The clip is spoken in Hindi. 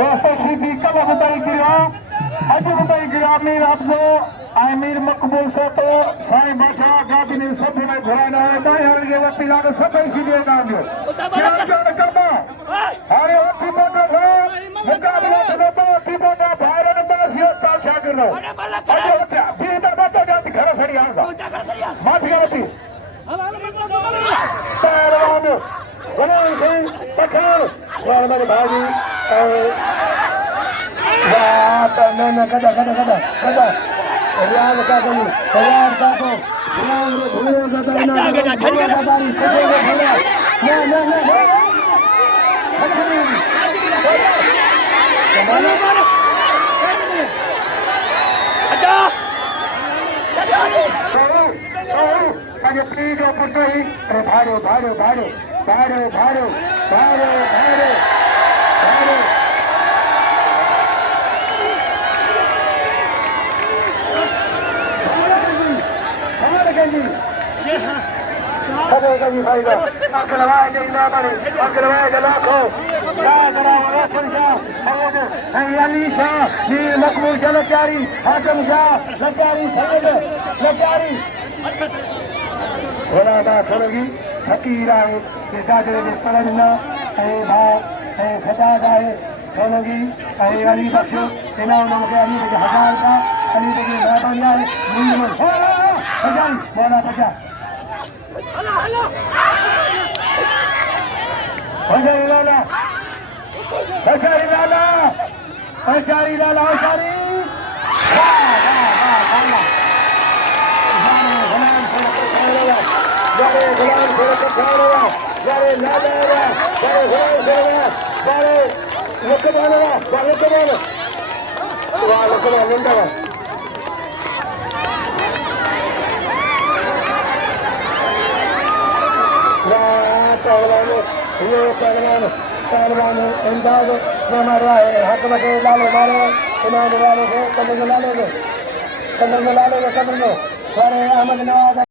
दोस्तों सीधी कल बताई गिरा आज बताई गिरा मीर आपको आमिर मकबूल से तो साईं बाठा गादी ने सब में घुराना है दायर के वक्त लाग सब सीधे नाम दो क्या जान करना अरे वक्ती बोटा था मुकाबला था तो वक्ती बोटा भारत बस ये ताशा कर रहा अरे होता बीता बात जाती घर सड़ी आगा माफिया होती पहलवान गुलाम सिंह पठान वाले मेरे भाई बात ना कदा रियाज का को गुलाम रो अरे प्लीज ऊपर तो ही अरे भाड़ो भाड़ो भाड़ो भाड़ो भाड़ो भाड़ो भाड़ो भाड़ो जी भाई का अकलवाए दे ना बड़े अकलवाए दे लाखों ला करावा शाह अली शाह जी मकबूल चलो प्यारी हाकिम शाह लचारी सैयद लचारी होना दा सोलगी फकीर आए के गाजरे दे पड़ना ए भा ए फताद आए सोलगी ए अली बख्श इना उन के अली के हजार का अली के मेहरबानी आए मुंडमन हजार बोला बचा हला हला हजारी लाला हजारी लाला हजारी लाला हजारी वाह वाह वाह वाह गुलाम से खाया यारे लाला यारे गुलाम से यारे लकमाना वाह लकमाना लंडा पहलवान अंदाज में मार रहा है हक में लालो मारो इन्होंने लालो को कमर में लालो को कमर में सारे अहमद नवाज